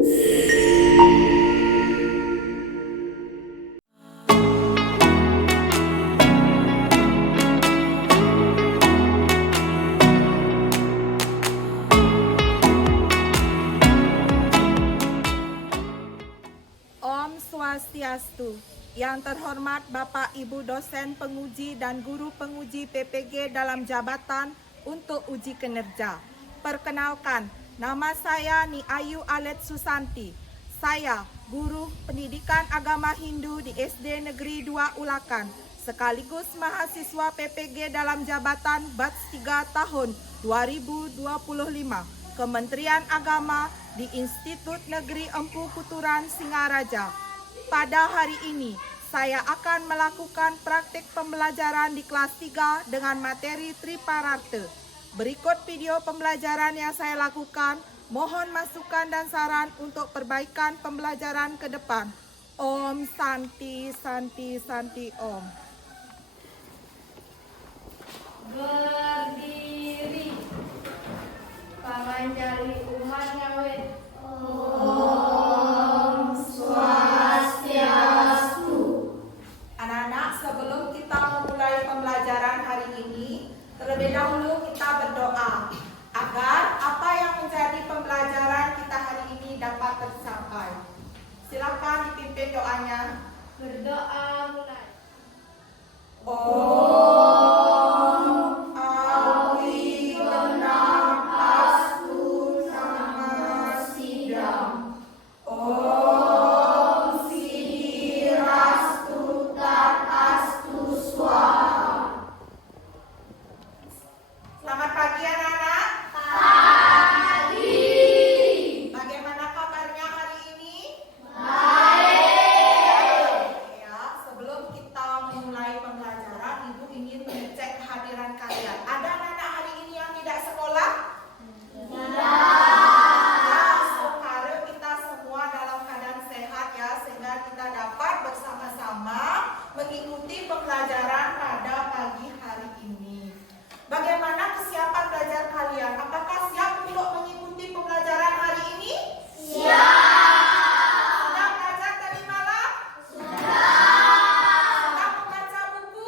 Om Swastiastu. Yang terhormat Bapak Ibu dosen penguji dan guru penguji PPG dalam jabatan untuk uji kinerja. Perkenalkan, nama saya Ni Ayu Alet Susanti. Saya guru pendidikan agama Hindu di SD Negeri 2 Ulakan, sekaligus mahasiswa PPG dalam jabatan Batch 3 tahun 2025, Kementerian Agama di Institut Negeri Empu Kuturan Singaraja. Pada hari ini, saya akan melakukan praktik pembelajaran di kelas 3 dengan materi Triparata. Berikut video pembelajaran yang saya lakukan. Mohon masukan dan saran untuk perbaikan pembelajaran ke depan. Om Santi Santi Santi Om. Berdiri, panganjali umat ngawet. Anak-anak, sebelum kita memulai pembelajaran hari ini, terlebih dahulu kita berdoa agar apa yang menjadi pembelajaran kita hari ini dapat tercapai. Silakan dipimpin doanya. Berdoa mulai. Om Awi Benam Astu Nama Sidam. Om Sidi Rastu Tat Astu Swaha. Selamat pagi anak-anak. Pagi. Bagaimana kabarnya hari ini? Baik. Ya, sebelum kita memulai pembelajaran, Ibu ingin mengecek kehadiran kalian. Ada anak-anak hari ini yang tidak sekolah? Ya, sekarang kita semua dalam keadaan sehat ya, sehingga kita dapat bersama-sama mengikuti pembelajaran pada pagi hari ini. Bagaimana kesiapan belajar kalian? Apakah siap untuk mengikuti pembelajaran hari ini? Sudah belajar tadi malam? Sudah membaca buku?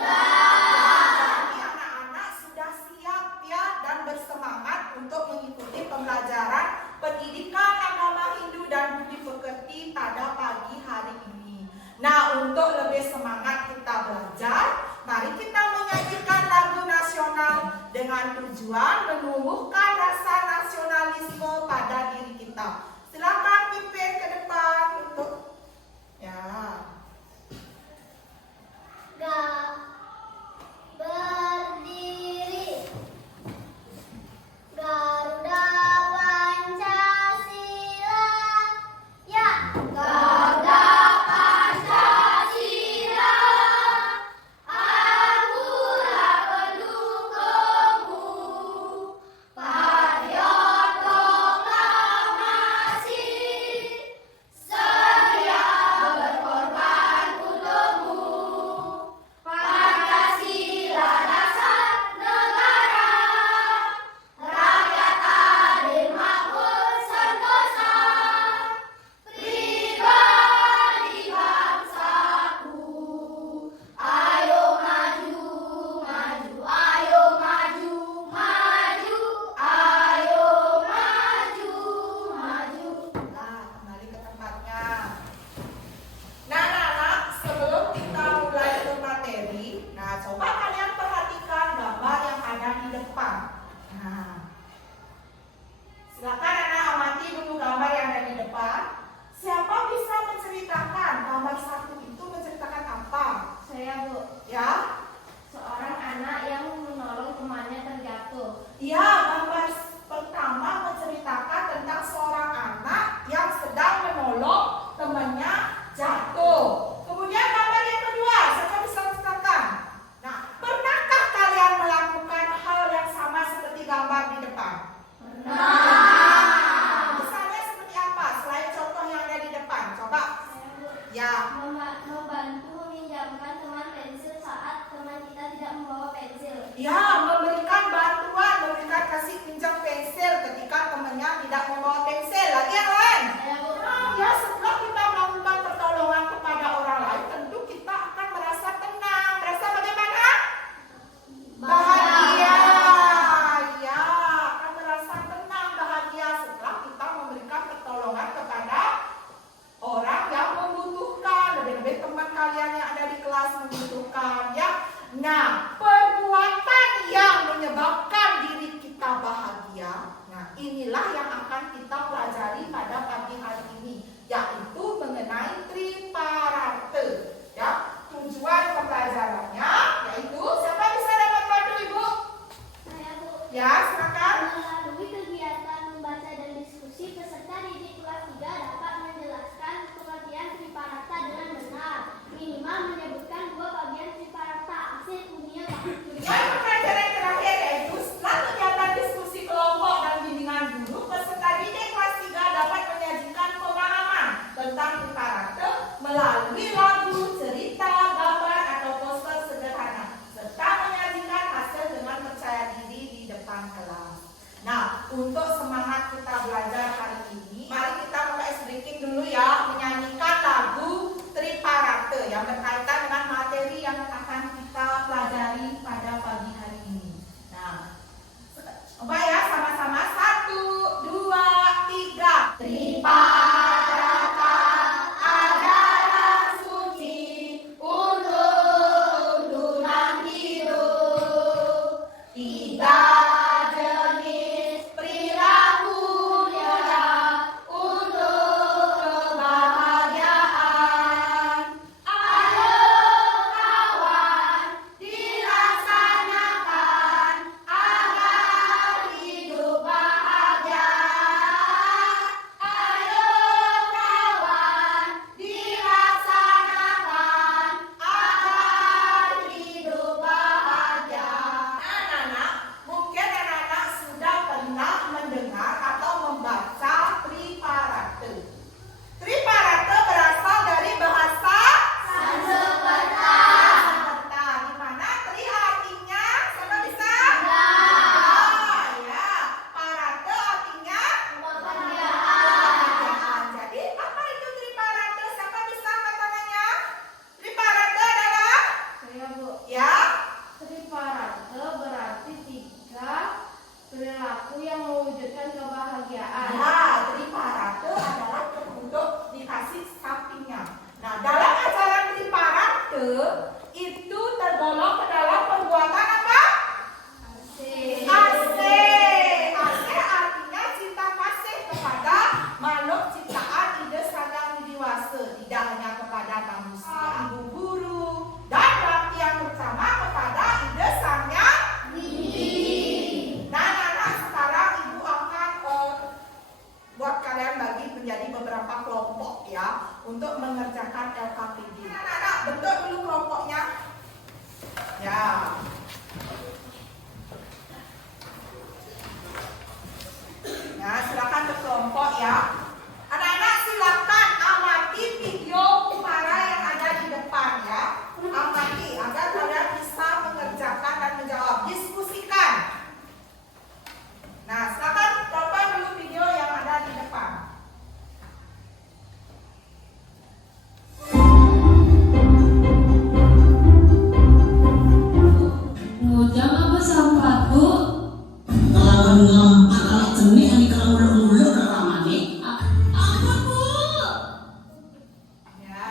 Jadi anak-anak sudah siap ya dan bersemangat untuk mengikuti pembelajaran pendidikan agama Hindu dan budi pekerti pada pagi hari ini. Nah, untuk lebih semangat kita belajar, mari kita menyanyikan lagu nasional dengan tujuan menumbuhkan rasa nasionalisme pada diri kita. Silakan pimpin ke depan untuk Berdiri, Garuda Pancasila. Ya, Garuda Pancasila. Akulah pendukungmu. beberapa kelompok ya untuk mengerjakan LKPD. Anak-anak bentuk dulu kelompoknya. Ya. Ya, silakan berkelompok ya. Anak-anak silakan amati video Kumara yang ada di depan ya. Amati agar kalian bisa mengerjakan dan menjawab. Diskusikan. Nah, silakan tonton dulu video yang ada di depan. Ngujang apa sampat, Bu? Kelawan ngampak kalau jenik ini kalau muluk-muluk ramane. Apa, Bu? Ya.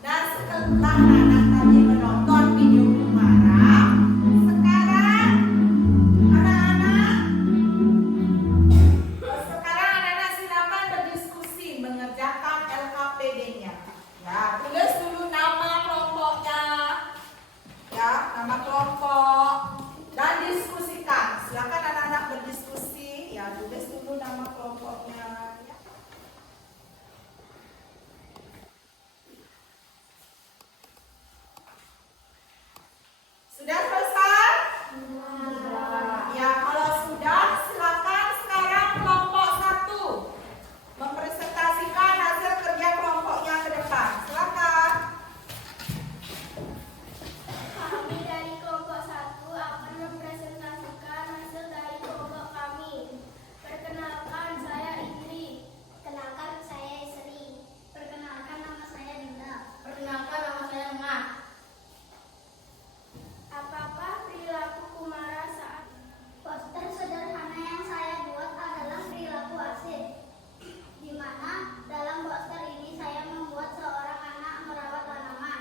Dan setelah anak tadi menonton video Kumara, sekarang anak-anak silakan berdiskusi mengerjakan LKPD-nya. Ya, tulis dulu nama kelompoknya. Ya, nama kelompok dan diskusikan. Silakan anak-anak berdiskusi. Ya, tulis dulu nama kelompoknya. Ya. Sudah selesai? Ya, kalau sudah, silakan sekarang kelompok 1 mempresentasikan hasil kerja kelompoknya ke depan. Silakan. Kami dari kelompok 1 akan mempresentasikan hasil dari kelompok kami. Perkenalkan, saya Indri. Perkenalkan, saya Isri. Perkenalkan, nama saya Dinda. Perkenalkan, nama saya Mat. Apakah perilaku Kumara saat poster sederhana yang saya buat adalah perilaku asik, di mana dalam poster ini saya membuat seorang anak merawat tanaman.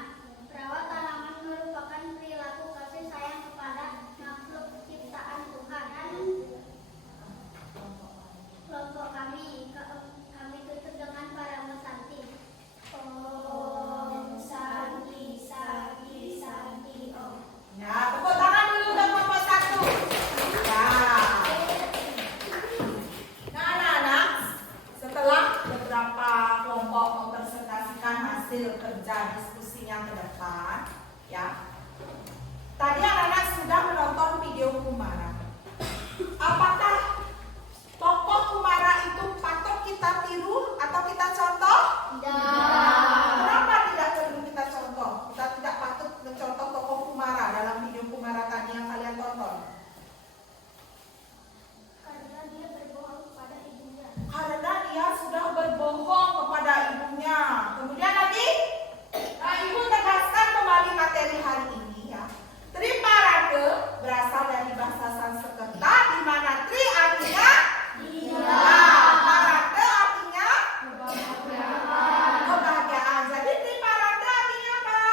Merawat tanaman merupakan perilaku kasih sayang kepada makhluk ciptaan Tuhan. Dan kelompok kami tutup dengan para Santi. Om Santi Santi Santi Om. Ya, tepuk tangan dulu untuk kelompok 1. Ya. Nah, anak-anak, setelah beberapa kelompok mempresentasikan hasil kerja diskusinya ke depan, ya. Tadi anak-anak sudah menonton video Kumara. Apakah tokoh Kumara itu patut kita tiru atau kita contoh? Kenapa tidak perlu kita contoh? Kita tidak patut mencontoh tokoh Kumara dalam video Kumara tadi yang kalian tonton. Karena dia berbohong kepada ibunya. Karena dia sudah berbohong kepada ibunya. Kemudian lagi, ibu tegaskan kembali materi hari ini ya. Triparate berasal dari bahasa Sanskerta di mana tri artinya dia, parate artinya kebahagiaan. Jadi triparate artinya apa?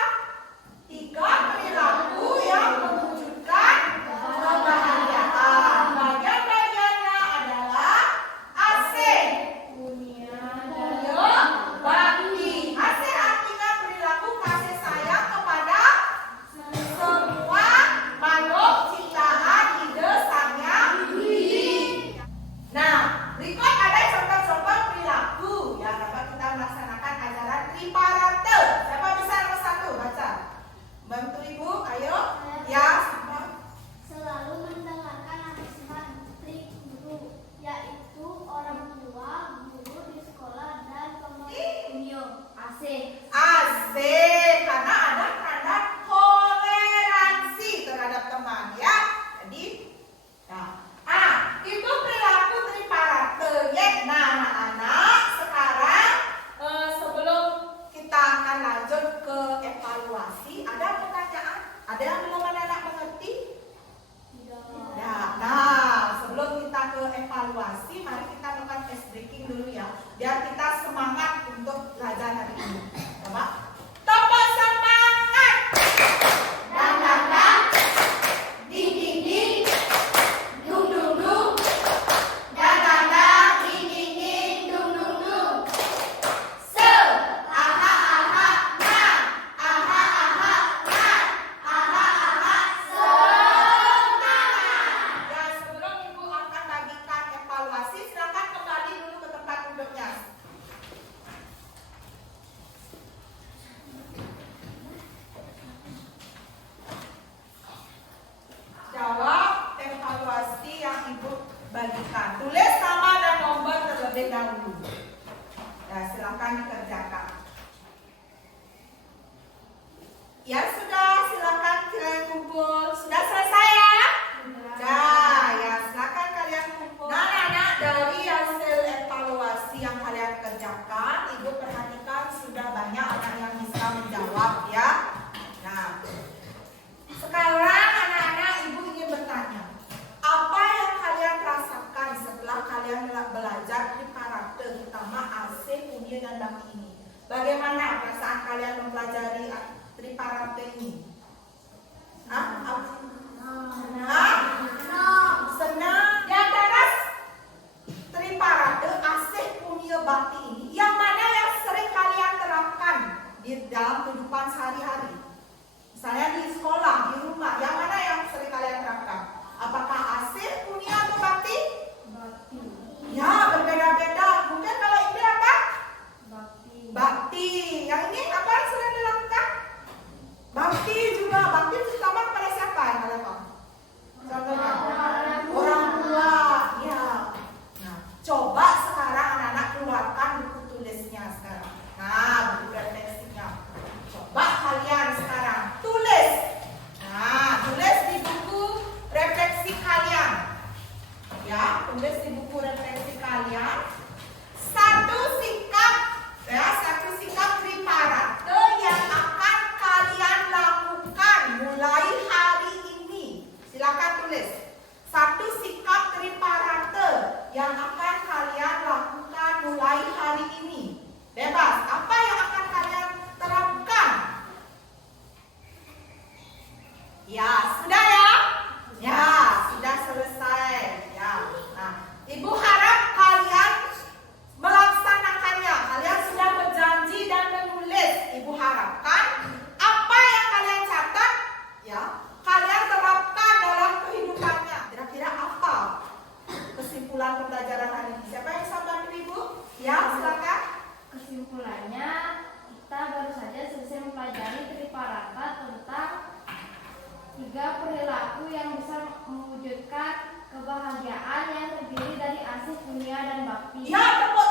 3 perilaku yang mewujudkan kebahagiaan. Bagian-bagiannya adalah asik, punya, bakti. Asik artinya perilaku kasih sayang kepada semua makhluk ciptaan ide sangnya diri. Nah, berikut ada contoh-contoh perilaku yang dapat kita melaksanakan ajaran triparate. Siapa bisa nomor 1 baca? Bantu ibu, ayo. Ya, semua. Selalu mendengarkan nasihat trik guru, yaitu orang tua, guru di sekolah, dan pembimbing. Asik. Asik, karena ada tanda toleransi terhadap teman ya. Jadi, itu perilaku triparate ya. Nah, anak-anak, sekarang sebelum kita akan lanjut ke evaluasi, ada pertanyaan? Ada yang belum anak-anak mengerti? Ya, nah sebelum kita ke evaluasi, mari kita lakukan ice breaking dulu ya, biar kita semangat untuk belajar hari ini. Coba, tombol semangat. Dan dan dan, ding ding ding, dung dung dung. Dan dan dan, ding ding ding, dung dung dung. Se, aha aha na, aha aha na, aha aha semangat. Ya, sebelum ibu akan bagikan evaluasi, silakan kembali dulu ke tempat duduknya. Ya, silakan dikerjakan. Ya sudah, silakan kalian kumpul. Sudah selesai ya? Sudah, ya silakan kalian kumpul. Nah, anak-anak, dari hasil evaluasi yang kalian kerjakan, Ibu perhatikan sudah banyak anak yang bisa menjawab ya. Nah, sekarang anak-anak Ibu ingin bertanya, apa yang kalian rasakan setelah kalian belajar triparate, terutama AC, punya dan bakti ini? Bagaimana perasaan kalian mempelajari triparate ini? Senang. Yang teras triparate, AC, punya, bakti ini, yang mana yang sering kalian terapkan di dalam kehidupan sehari-hari? Misalnya di sekolah, di rumah, yang mana yang sering kalian terapkan? Apakah asir, punya, atau bakti? Bakti. Ya, berbeda-beda. Mungkin kalau ini apa? Bakti. Bakti. Yang ini apa yang sering dilakukan? Bakti juga. Bakti terutama kepada siapa yang kalian tahu? Contohnya? Orang tua. Ya. Nah, coba sekarang anak-anak keluarkan buku tulisnya sekarang. Nah, buku refleksinya. Coba kalian sekarang tulis. Nah, tulis di buku refleksi kalian. Ya, tulis di buku refleksi kalian. Satu sikap triparate yang akan kalian lakukan mulai hari ini. Silakan tulis. Satu sikap triparate yang akan kalian lakukan mulai hari ini. Bebas. Apa yang akan kalian terapkan? Ya, sudah ya? Ya, sudah selesai. Ya. Nah, Ibu harap kalian melaksanakannya. Kalian sudah berjanji dan menulis. Ibu harapkan apa yang kalian catat, ya, kalian terapkan dalam kehidupannya. Kira-kira apa kesimpulan pembelajaran hari ini? Siapa yang bisa bantu Ibu? Ya, silakan. Kesimpulannya, kita baru saja selesai mempelajari triparata tentang 3 perilaku yang bisa mewujudkan kebahagiaan yang terdiri dari asih, punya, dan bakti. Ya, tepuk